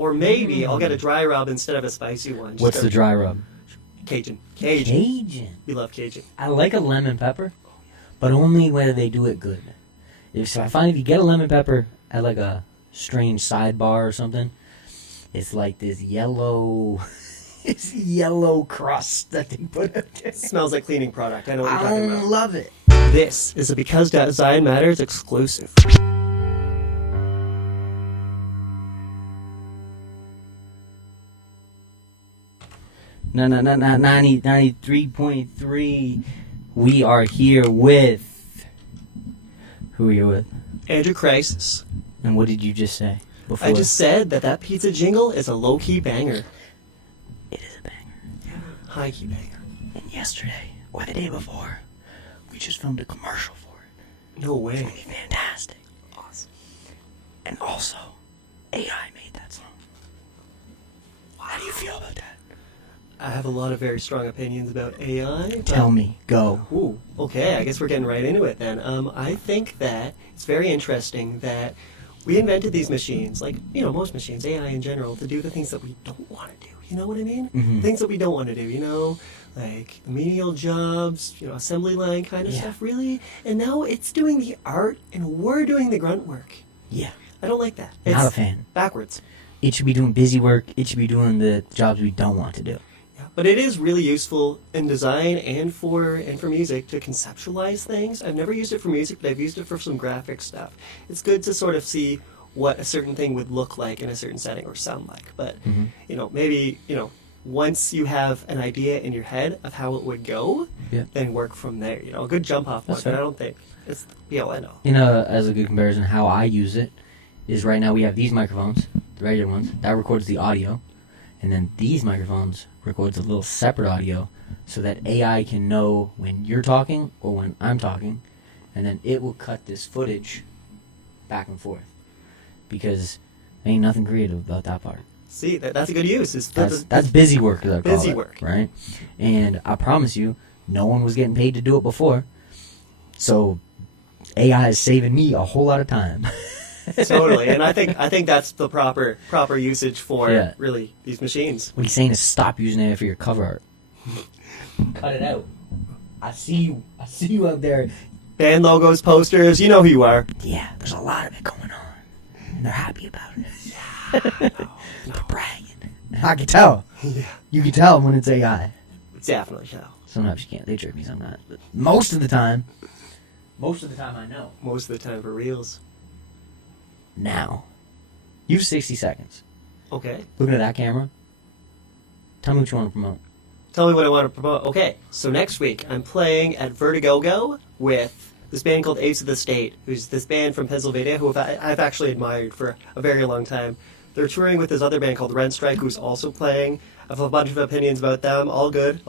Or maybe I'll get a dry rub instead of a spicy one. What's the dry rub? Cajun. We love Cajun. I like a lemon pepper, but only where they do it good. So I find if you get a lemon pepper at like a strange sidebar or something, it's like this yellow, it's yellow crust that they put up there. It smells like cleaning product. I know what you're talking about. I love it. This is a Because Design Matters exclusive. No, 93.3. We are here with... Who are you with? Andrew Crisis. And what did you just say before? I just said that pizza jingle is a low-key banger. It is a banger. Yeah, high-key banger. And yesterday, or the day before, we just filmed a commercial for it. No way. It's going to be fantastic. Awesome. And also, AI made that song. How do you feel about that? I have a lot of very strong opinions about AI. Tell me. Go. Ooh, okay, I guess we're getting right into it then. I think that it's very interesting that we invented these machines, like, most machines, AI in general, to do the things that we don't want to do. You know what I mean? Mm-hmm. Things that we don't want to do, like menial jobs, assembly line kind of stuff, really. And now it's doing the art, and we're doing the grunt work. Yeah. I don't like that. Not a fan. Backwards. It should be doing busy work. It should be doing the jobs we don't want to do. But it is really useful in design and for music to conceptualize things. I've never used it for music, but I've used it for some graphic stuff. It's good to sort of see what a certain thing would look like in a certain setting or sound like. But, maybe, once you have an idea in your head of how it would go, then work from there. A good jump off point, but I don't think it's the be-all end-all. As a good comparison, how I use it is right now we have these microphones, the regular ones, that records the audio. And then these microphones records a little separate audio so that AI can know when you're talking or when I'm talking, and then it will cut this footage back and forth. Because ain't nothing creative about that part. See, that's a good use. That's busy work, as I call busy it, work. Right? And I promise you, no one was getting paid to do it before. So AI is saving me a whole lot of time. Totally, and I think that's the proper usage for really these machines. What he's saying is stop using it for your cover art. Cut it out. I see you out there. Band logos, posters, you know who you are. Yeah, there's a lot of it going on, and they're happy about it. No. They're bragging. I can tell. Yeah, You can tell when it's AI. definitely so. Sometimes you can't. They trick me sometimes, but most of the time I know. Most of the time for reals. Now, you have 60 seconds. Okay. Looking at that camera, tell me what you want to promote. Tell me what I want to promote. Okay, so next week I'm playing at Vertigo with this band called Ace of the State, who's this band from Pennsylvania who I've actually admired for a very long time. They're touring with this other band called Rent Strike, who's also playing. I have a bunch of opinions about them. All good.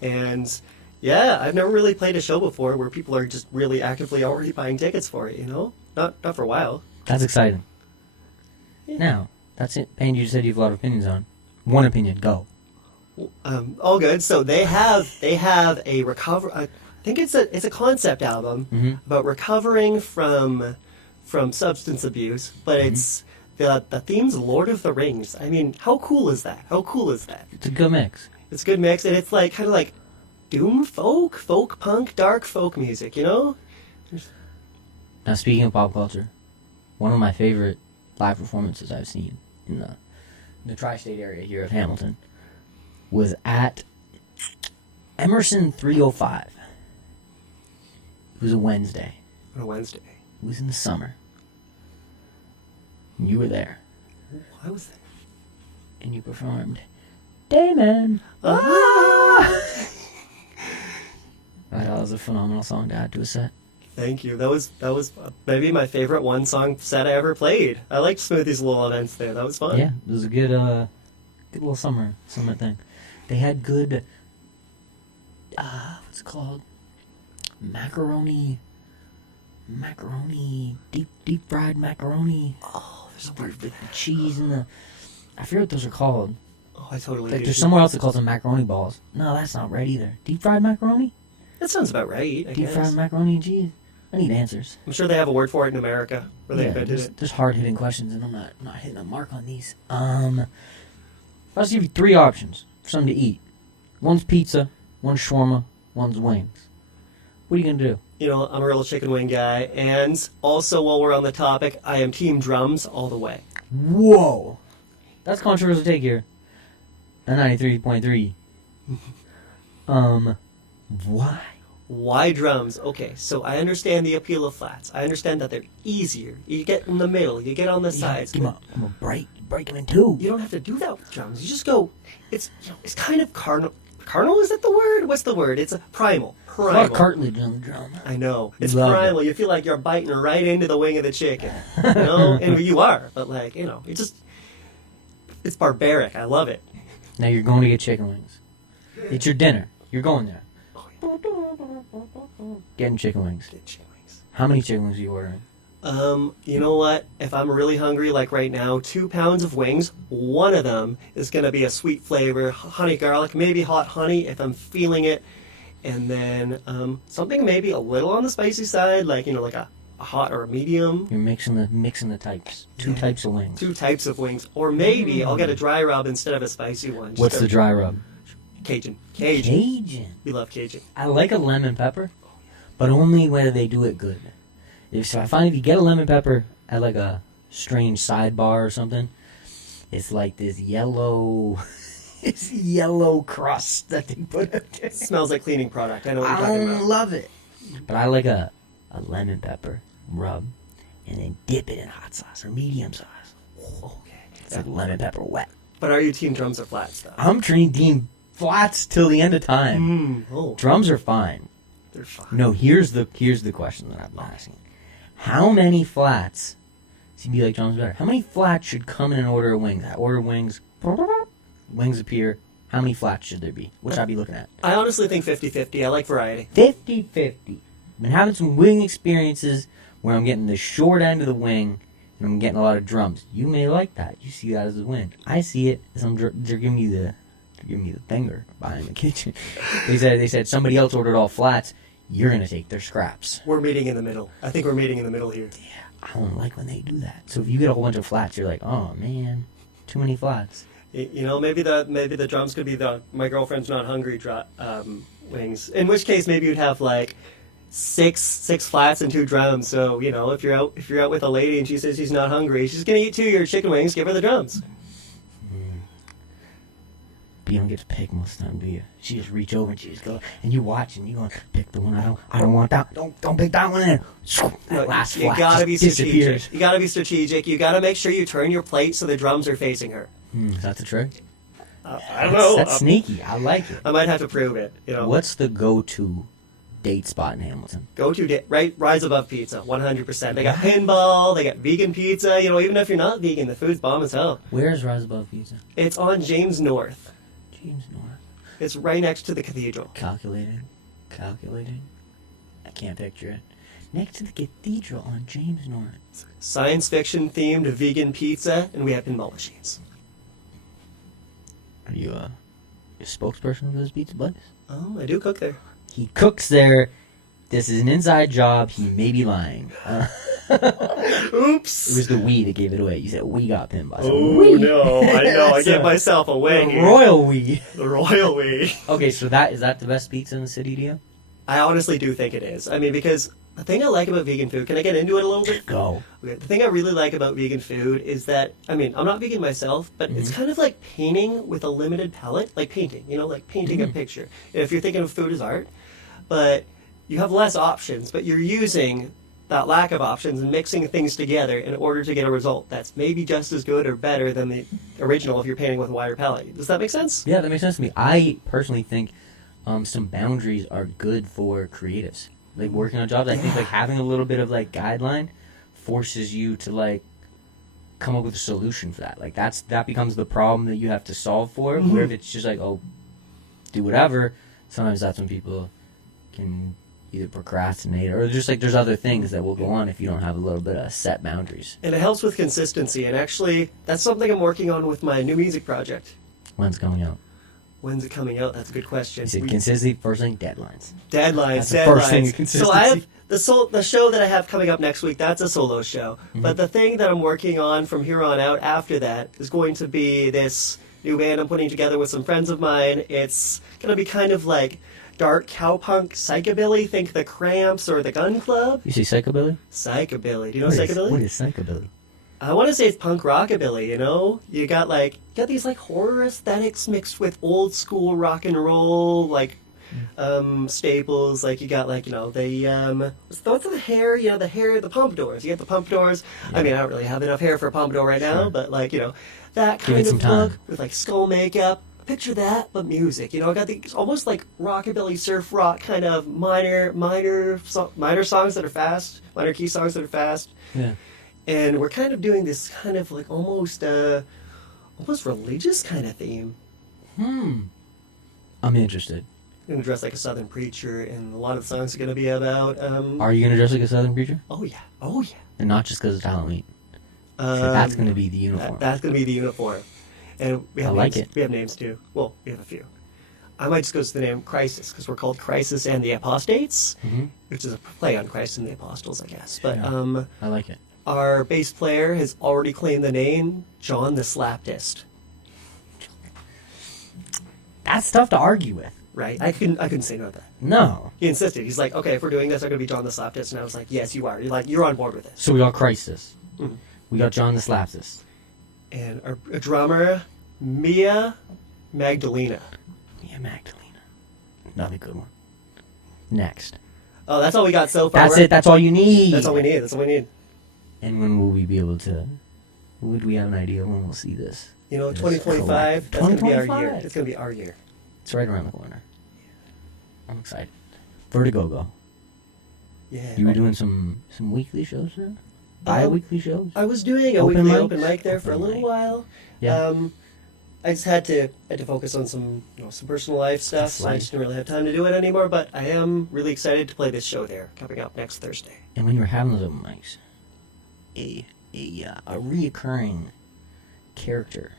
And yeah, I've never really played a show before where people are just really actively already buying tickets for it, Not for a while. That's exciting. Yeah. Now, that's it. And you said you have a lot of opinions on. One opinion, go. All good. So they have a recover. I think it's a concept album about recovering from substance abuse, but it's the theme's Lord of the Rings. I mean, how cool is that? It's a good mix. It's a good mix, and it's like kind of like doom folk punk, dark folk music. Now, speaking of pop culture, one of my favorite live performances I've seen in the tri-state area here of Hamilton was at Emerson 305. It was a Wednesday. On a Wednesday. It was in the summer. And you were there. I was there. And you performed Damon. That was a phenomenal song to add to a set. Thank you. That was maybe my favorite one song set I ever played. I liked Smoothie's little events there. That was fun. Yeah, it was a good little summer thing. They had good what's it called? Macaroni, deep fried macaroni. Oh, there's a word for the cheese and the I forget what those are called. Oh, I totally Like, do. there's somewhere else that calls them macaroni balls. No, that's not right either. Deep fried macaroni? That sounds about right, I Deep guess. fried macaroni and cheese. I need answers. I'm sure they have a word for it in America where they Yeah, invented it. there's hard-hitting questions, and I'm not hitting a mark on these. I'll just give you 3 options for something to eat. One's pizza, one's shawarma, one's wings. What are you going to do? You know, I'm a real chicken wing guy. And also, while we're on the topic, I am team drums all the way. Whoa! That's controversial take here. A 93.3. Why? Why drums? Okay, so I understand the appeal of flats. I understand that they're easier. You get in the middle, you get on the sides. I'm a break them in 2. You don't have to do that with drums. You just go. It's it's kind of carnal. Carnal, is that the word? What's the word? It's a primal. A lot of Primal. cartilage on the drum. I know. It's Love primal. You feel like you're biting right into the wing of the chicken. You know? And you are. But, like, you know, it's barbaric. I love it. Now you're going to get chicken wings. It's your dinner. You're going there. Getting chicken wings. Get chicken wings. How many chicken wings are you ordering? You know what? If I'm really hungry, like right now, 2 pounds of wings, one of them is going to be a sweet flavor, honey garlic, maybe hot honey if I'm feeling it. And then something maybe a little on the spicy side, like, you know, like a hot or a medium. You're mixing the types. 2 types of wings. 2 types of wings. Or maybe I'll get a dry rub instead of a spicy one. What's the dry rub? Cajun. Cajun. We love Cajun. I like a lemon pepper, but only when they do it good. So I find if you get a lemon pepper at like a strange sidebar or something, it's like this yellow crust that they put up there. It smells like cleaning product. I know what you're I talking don't about. love it. But I like a lemon pepper rub and then dip it in hot sauce or medium sauce. Okay. It's like lemon pepper wet. But are you team drums or flats, though? I'm team flats till the end of time. Oh, Drums are fine. they're fine. No, here's the question that I'm asking. How many flats, so you'd be like drums better, how many flats should come in an order of wings? I order wings, wings appear. How many flats should there be? What should I be looking at? I honestly think 50-50. I like variety. 50-50. I've been having some wing experiences where I'm getting the short end of the wing and I'm getting a lot of drums. You may like that. You see that as a win. I see it as they're giving me the finger behind the kitchen. They said somebody else ordered all flats. You're gonna take their scraps. We're meeting in the middle. I think we're meeting in the middle here. Yeah, I don't like when they do that. So if you get a whole bunch of flats, you're like, oh man, too many flats. You know, maybe the drums could be the my girlfriend's not hungry wings. In which case, maybe you'd have like six flats and 2 drums. So you know, if you're out with a lady and she says she's not hungry, she's gonna eat 2 of your chicken wings. Give her the drums. But you don't get to pick most of the time, do you? She just reach over and she just go, and you watch and you go, pick the one I don't want that. Don't pick that one in. That last You flat gotta be just strategic. disappears. You gotta be strategic. You gotta make sure you turn your plate so the drums are facing her. Is that the trick? I don't know. That's sneaky. I like it. I might have to prove it. You know. What's the go-to date spot in Hamilton? Rise Above Pizza, 100%. They got pinball, they got vegan pizza. You know, even if you're not vegan, the food's bomb as hell. Where's Rise Above Pizza? It's on James North. James North. It's right next to the cathedral. Calculating. I can't picture it. Next to the cathedral on James North. Science fiction themed vegan pizza, and we have pinball machines. Are you a spokesperson for this pizza place? Oh, I do cook there. He cooks there. This is an inside job. He may be lying. Oops. It was the we that gave it away. You said we got pinball. Oh, no. I know. I get myself away The here. royal we. The royal we. Okay, so is that the best pizza in the city to you? I honestly do think it is. I mean, because the thing I like about vegan food, can I get into it a little bit? Go. Okay, the thing I really like about vegan food is that, I mean, I'm not vegan myself, but it's kind of like painting with a limited palette. Like painting, you know, like painting a picture. If you're thinking of food as art, but you have less options, but you're using that lack of options and mixing things together in order to get a result that's maybe just as good or better than the original if you're painting with a wider palette. Does that make sense? Yeah, that makes sense to me. I personally think some boundaries are good for creatives. Like working on jobs, I think like having a little bit of like guideline forces you to like come up with a solution for that. Like that becomes the problem that you have to solve for. Where if it's just like, oh, do whatever, sometimes that's when people can either procrastinate or just like there's other things that will go on if you don't have a little bit of set boundaries. And it helps with consistency, and actually that's something I'm working on with my new music project. When's coming out? When's it coming out? That's a good question. You said consistency, first thing, deadlines. Deadlines. That's the first thing, Deadlines. consistency. So I have the show that I have coming up next week. That's a solo show. Mm-hmm. But the thing that I'm working on from here on out after that is going to be this new band I'm putting together with some friends of mine. It's going to be kind of like dark cowpunk psychobilly. Think the Cramps or the Gun Club. You say psychobilly? Psychobilly. Do you know psychobilly? What is psychobilly? I want to say it's punk rockabilly, you know? You got these like horror aesthetics mixed with old school rock and roll, like staples. Like you got like, you know, what's the hair? You know, the pompadours. You get the pompadours. Yeah. I mean, I don't really have enough hair for a pompadour right now, but like, you know, that kind of look with like skull makeup. Picture that, but music. You know, I got these almost like rockabilly, surf rock kind of minor songs that are fast, minor key songs that are fast. Yeah. And we're kind of doing this kind of like almost religious kind of theme. I'm interested. I'm going to dress like a Southern preacher, and a lot of the songs are going to be about... Are you going to dress like a Southern preacher? Oh, yeah. And not just because it's Halloween. That's going to be the uniform. That's going to be the uniform. And we have names. We have names, too. Well, we have a few. I might just go to the name Crisis, because we're called Crisis and the Apostates, which is a play on Christ and the Apostles, I guess. But I like it. Our bass player has already claimed the name John the Slapdist. That's tough to argue with. Right? I couldn't say no to that. No. He insisted. He's like, okay, if we're doing this, I'm going to be John the Slapdist. And I was like, yes, you are. You're on board with it. So we got Crisis. Mm-hmm. We got John the Slapdist. And our drummer, Mia Magdalena. Another good one. Next. Oh, that's all we got so far. That's it. That's all you need. That's all we need. And when will we be able to... Would we have an idea when we'll see this? You know, 2025, that's going to be our year. It's going to be our year. It's right around the corner. I'm excited. Vertigo. Yeah. You were doing some weekly shows there? Bi-weekly shows? I was doing a weekly open mic there for a little while. Yeah. I just had to focus on some personal life stuff. I just didn't really have time to do it anymore, but I am really excited to play this show there coming up next Thursday. And when you were having those open mics, a reoccurring character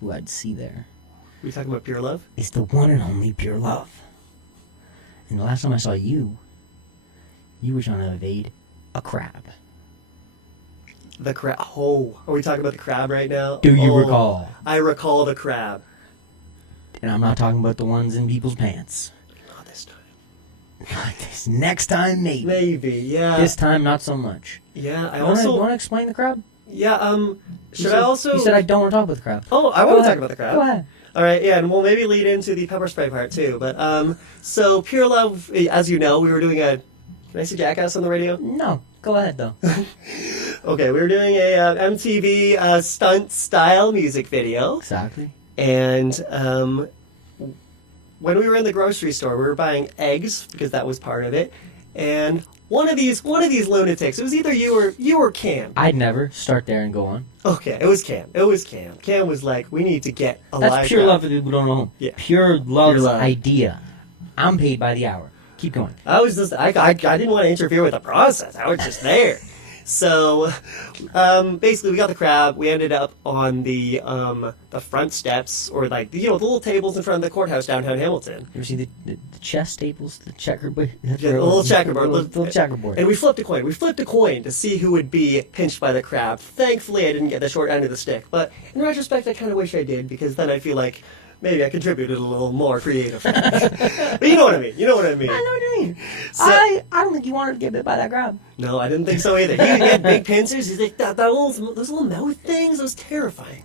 who I'd see there. Are you talking about Pureluv? Is the one and only Pureluv. And the last time I saw you were trying to evade a crab. The crab. Oh, are we talking about the crab right now? Do you recall? I recall the crab. And I'm not talking about the ones in people's pants. Not this time. Not this. Next time, maybe. Maybe, yeah. This time, not so much. Yeah, I you also... want to explain the crab? Yeah, should I also... You said I don't want to talk about the crab. Oh, I want to talk about the crab. Go ahead. All right, yeah, and we'll maybe lead into the pepper spray part, too. But, so Pureluv, as you know, we were doing a... Can I say Jackass on the radio? No. Go ahead, though. Okay, we were doing a MTV stunt-style music video. Exactly. And when we were in the grocery store, we were buying eggs, because that was part of it. And one of these lunatics, it was either you or Cam. I'd never start there and go on. Okay, it was Cam. Cam was like, we need to get a live That's Pureluv for people who don't know. Yeah. Purelov's idea. I'm paid by the hour. Keep going. I didn't want to interfere with the process. I was just there. So, basically, we got the crab. We ended up on the front steps, or like the little tables in front of the courthouse downtown Hamilton. You ever see the chess staples, the checkerboard? Yeah, the little checkerboard. The little checkerboard. And we flipped a coin. We flipped a coin to see who would be pinched by the crab. Thankfully, I didn't get the short end of the stick. But in retrospect, I kind of wish I did, because then I feel like maybe I contributed a little more creatively. But you know what I mean. I know what you mean. So, I don't think you wanted to get bit by that crab. No, I didn't think so either. He had big pincers. He's like, those little mouth things, that was terrifying.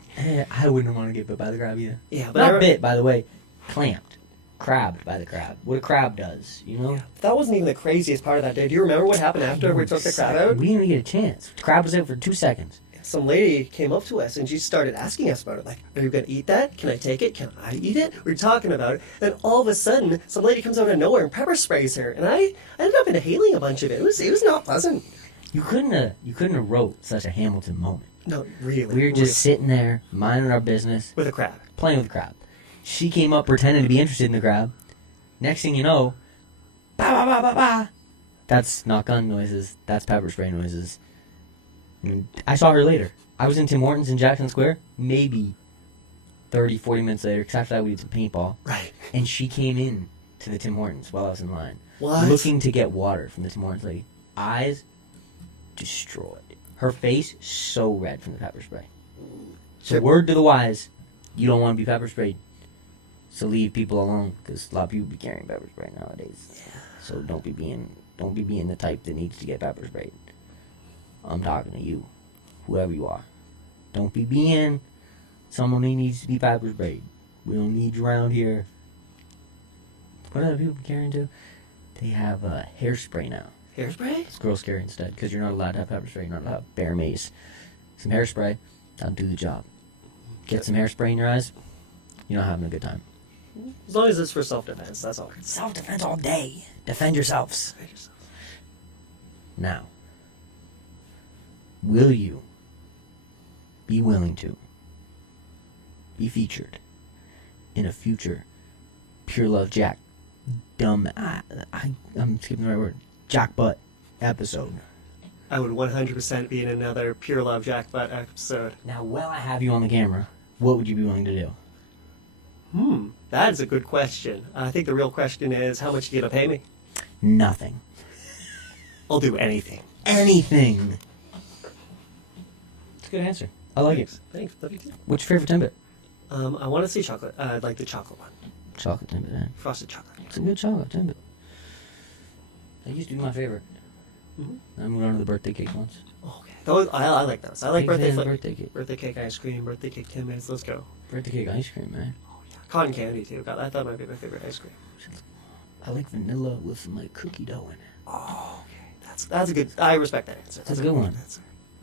I wouldn't want to get bit by the crab either. Yeah, but Not bit, by the way. Clamped. Crabbed by the crab. What a crab does, you know? Yeah, that wasn't even the craziest part of that day. Do you remember what happened after we took the crab out? We didn't even get a chance. The crab was out for 2 seconds. Some lady came up to us and she started asking us about it. Like, are you going to eat that? Can I take it? Can I eat it? We were talking about it. Then all of a sudden, some lady comes out of nowhere and pepper sprays her. And I ended up inhaling a bunch of it. It was not pleasant. You couldn't have wrote such a Hamilton moment. No, really. We were just sitting there, minding our business. With a crab. Playing with the crab. She came up pretending to be interested in the crab. Next thing you know, ba ba ba ba ba. That's not gun noises. That's pepper spray noises. And I saw her later. I was in Tim Hortons in Jackson Square, maybe 30, 40 minutes later, because after that we did some paintball. Right. And she came in to the Tim Hortons while I was in line. What? Looking to get water from the Tim Hortons lady. Eyes destroyed. Her face so red from the pepper spray. So word to the wise, you don't want to be pepper sprayed. So leave people alone, because a lot of people be carrying pepper spray nowadays. Yeah. So don't be being the type that needs to get pepper sprayed. I'm talking to you, whoever you are. Don't be being someone who needs to be pepper sprayed. We don't need you around here. What are people carrying too? They have hairspray now. Hairspray? It's girls carry instead, because you're not allowed to have pepper spray. You're not allowed to have bear mace. Some hairspray, that'll do the job. Get some hairspray in your eyes, you're not having a good time. As long as it's for self-defense, that's all. Self-defense all day. Defend yourselves. Now, will you be willing to be featured in a future Pureluv Jack I'm skipping the right word, Jackbutt episode? I would 100% be in another Pureluv Jackbutt episode. Now, while I have you on the camera, what would you be willing to do? That is a good question. I think the real question is, how much you gonna pay me? Nothing. I'll do anything. Anything. That's a good answer. I like it. Thanks. Love you too. What's your favorite Timbit? I want to see chocolate. I'd like the chocolate one. Chocolate Timbit, eh? Frosted chocolate. It's a good chocolate Timbit. That used to be my favorite. Mm-hmm. I'm going to the birthday cake ones. Okay. Those, I like those. I like Big fan of birthday cake. Birthday cake ice cream, birthday cake Timbits. Let's go. Birthday cake ice cream, man. Cotton candy too. God, I thought might be my favorite ice cream. I like vanilla with some like cookie dough in it. Oh, okay. That's a good. I respect that answer. That's a good one.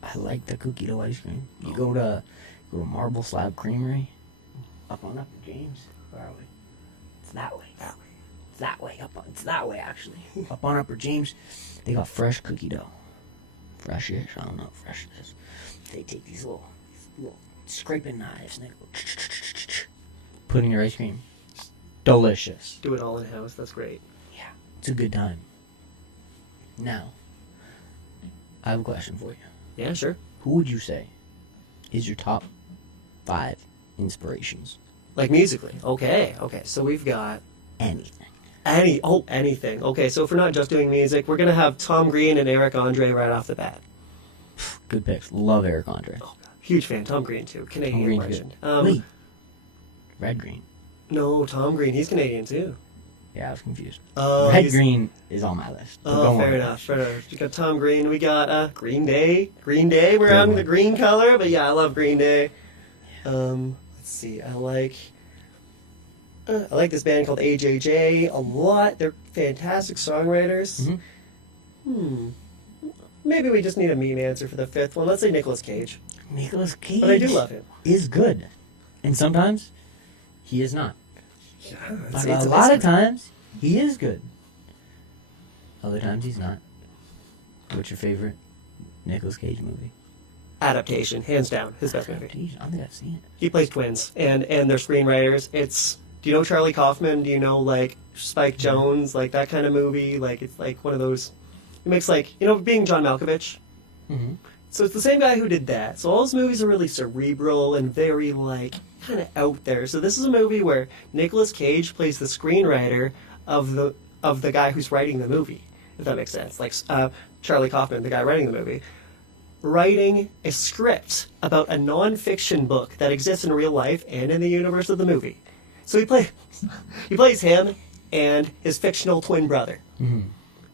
I like the cookie dough ice cream. You go to Marble Slab Creamery, up on Upper James. Where are we? It's that way. That way. It's that way. It's that way actually. Up on Upper James, they got fresh cookie dough. Fresh-ish. I don't know. Fresh it is. They take these little scraping knives and they go put in your ice cream. Delicious. Do it all in house. That's great. Yeah, it's a good time. Now, I have a question for you. Yeah, sure. Who would you say is your top 5 inspirations? Like musically. Okay. So we've got Anything. anything. Okay, so if we're not just doing music, we're gonna have Tom Green and Eric Andre right off the bat. Good picks. Love Eric Andre. Oh, God. Huge fan. Tom Green too. Canadian Green's legend. Wait. Red Green. No, Tom Green. He's Canadian too. Yeah, I was confused. Oh, Red Green is on my list. But Oh, don't fair worry. enough. You got Tom Green. We got Green Day. We're on the green color, but yeah, I love Green Day. Let's see. I like this band called AJJ a lot. They're fantastic songwriters. Mm-hmm. Maybe we just need a meme answer for the 5th one. Let's say Nicolas Cage. Nicolas Cage. But I do love him. Is good, and sometimes he is not. Yeah, But a lot of times he is good. Other times he's not. What's your favorite Nicolas Cage movie? Adaptation, hands down, his best movie. Jeez, I don't think I've seen it. He plays twins, and they're screenwriters. Do you know Charlie Kaufman? Do you know, like, Spike Jonze? Like, that kind of movie? Like, it's like one of those... He makes, like, being John Malkovich. Mm-hmm. So it's the same guy who did that. So all his movies are really cerebral and very, like, kind of out there. So this is a movie where Nicolas Cage plays the screenwriter of the guy who's writing the movie, if that makes sense. Like, Charlie Kaufman, the guy writing the movie, writing a script about a non-fiction book that exists in real life and in the universe of the movie. So he plays him and his fictional twin brother,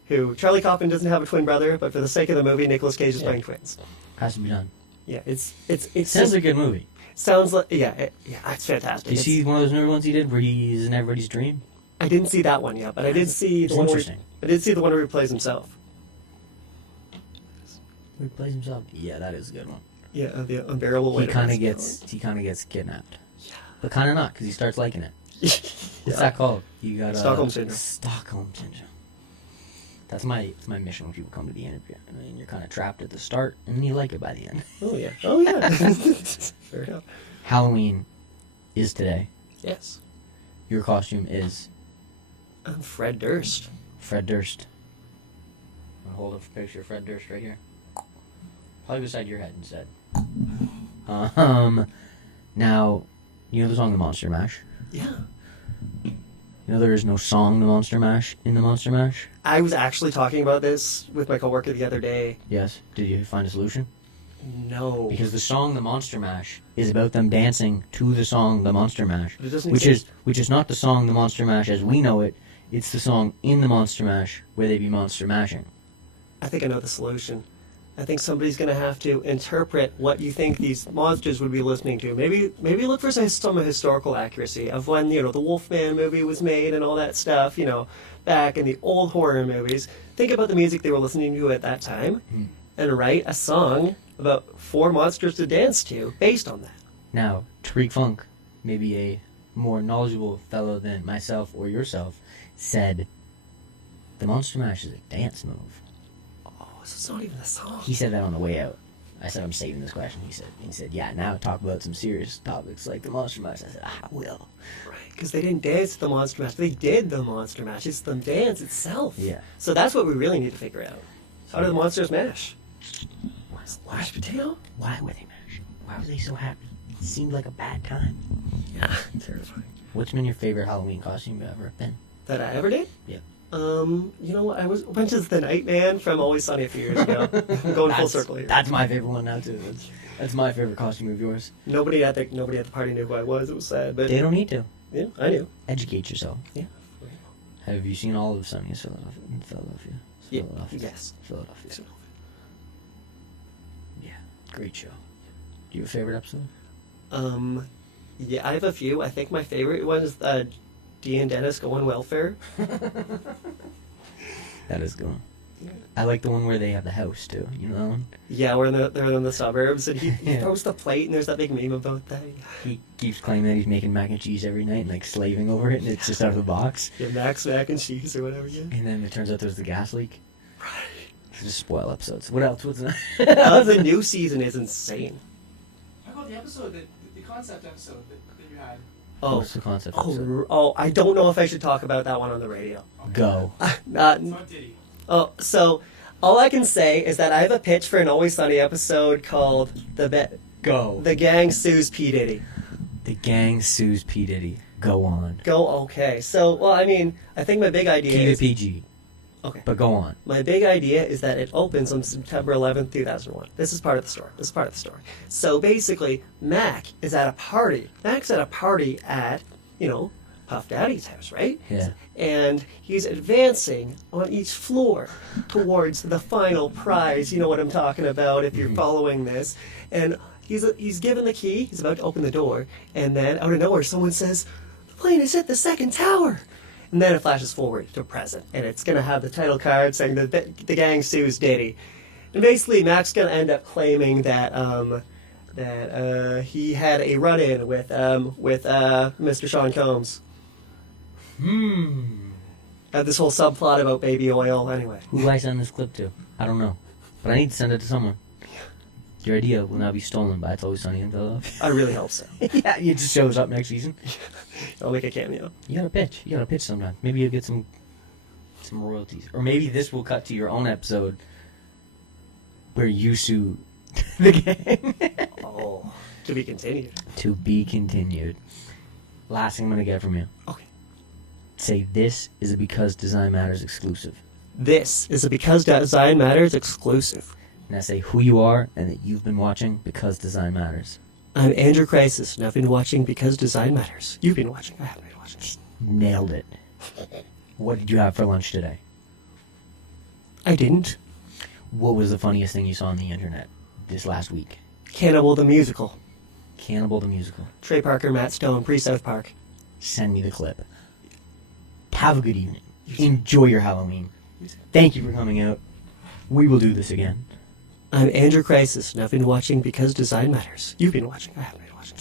who Charlie Kaufman doesn't have a twin brother, but for the sake of the movie, Nicolas Cage is playing twins. Has to be done. Yeah, it's Sounds like a good movie. sounds like it's fantastic. Did you see one of those newer ones he did where he's in everybody's dream? I didn't see that one yet, but I did see the one where interesting. I did see the one where he plays himself. Where he plays himself. Yeah, that is a good one. Yeah, the unbearable weight. He kind of gets kidnapped. Yeah. But kind of not, because he starts liking it. What's Yeah. that called? You got Stockholm Syndrome. Stockholm Syndrome. That's my mission when people come to the interview. I mean, you're kind of trapped at the start, and you like it by the end. Oh yeah. Fair enough. Halloween is today. Yes. Your costume is I'm Fred Durst. Fred Durst. I'm gonna hold up a picture of Fred Durst right here. Probably beside your head instead. Now, You know the song The Monster Mash? Yeah. You know there is no song The Monster Mash in The Monster Mash? I was actually talking about this with my coworker the other day. Yes. Did you find a solution? No. Because the song The Monster Mash is about them dancing to the song The Monster Mash, But it doesn't which exist. is not the song The Monster Mash as we know it. It's the song in The Monster Mash where they be monster mashing. I think I know the solution. I think somebody's going to have to interpret what you think these monsters would be listening to. Maybe look for some historical accuracy of when, the Wolfman movie was made and all that stuff, back in the old horror movies. Think about the music they were listening to at that time and write a song about 4 monsters to dance to based on that. Now, Tariq Funk, maybe a more knowledgeable fellow than myself or yourself, said the Monster Mash is a dance move. Oh, so it's not even a song. He said that on the way out. I said, I'm saving this question. He said, yeah, now talk about some serious topics like the Monster Mash. I said, I will. Right, because they didn't dance to the Monster Mash. They did the Monster Mash. It's the dance itself. Yeah. So that's what we really need to figure out. How do the monsters mash? Why, Mashed potato? why were they mash? Why were they so happy? It seemed like a bad time. Yeah, terrifying. What's been your favorite Halloween costume you've ever been? That I ever did? Yeah. You know what? went as the Nightman from Always Sunny a few years ago. I'm going full circle here. That's my favorite one now too. That's my favorite costume of yours. Nobody at the party knew who I was. It was sad, but They don't need to. yeah, I knew. Educate yourself. Yeah. Have you seen all of Sunny in Philadelphia? Yeah. Philadelphia. Yes. Philadelphia. Yeah. Great show. Do you have a favorite episode? Yeah, I have a few. I think my favorite one is Dee and Dennis go on welfare. That is good. I like the one where they have the house too. You know that one? Yeah, they're in the suburbs, and he Yeah. throws the plate, and there's that big meme about that. He keeps claiming that he's making mac and cheese every night and like slaving over it, and it's just out of the box. Yeah, Max mac and cheese or whatever. Yeah. And then it turns out there's the gas leak. Right. Just spoil episodes. What else? What's that? The new season is insane. How about the episode, the concept episode that you had? Oh, What's the concept? episode? I don't know if I should talk about that one on the radio. Go. It's not Diddy. So all I can say is that I have a pitch for an Always Sunny episode called Go. The Gang Sues P. Diddy. The gang sues P. Diddy. Go on. Go, okay. So, well, I mean, I think my big idea Keep it is... PG. Okay. But go on. My big idea is that it opens on September 11th, 2001. This is part of the story. So basically, Mac is at a party. Mac's at a party at, Puff Daddy's house, right? Yeah. And he's advancing on each floor towards the final prize. You know what I'm talking about if you're following this. And he's given the key. He's about to open the door. And then out of nowhere, someone says, "The plane has hit the second tower." And then it flashes forward to present, and it's going to have the title card saying that the gang sues Diddy. And basically, Mac's going to end up claiming that he had a run-in with Mr. Sean Combs. This whole subplot about baby oil. Anyway, Who do I send this clip to? I don't know. But I need to send it to someone. Your idea will now be stolen by It's Always Sunny in Philadelphia. I really hope so. Yeah, it just shows up next season. I'll make a cameo. You gotta pitch. You gotta pitch sometime. Maybe you'll get some royalties. Or maybe this will cut to your own episode where you sue the gang. Oh, to be continued. To be continued. Last thing I'm gonna get from you. Okay. Say this is a Because Design Matters exclusive. This is a Because Design Matters exclusive. Now say who you are and that you've been watching Because Design Matters. I'm Andrew Crisis, and I've been watching Because Design Matters. You've been watching. I haven't been watching. Nailed it. What did you have for lunch today? I didn't. What was the funniest thing you saw on the internet this last week? Cannibal the Musical. Cannibal the Musical. Trey Parker, Matt Stone, pre-South Park. Send me the clip. Have a good evening. Enjoy your Halloween. Thank you for coming out. We will do this again. I'm Andrew Crisis, and I've been watching Because Design Matters. You've been watching. I haven't been watching.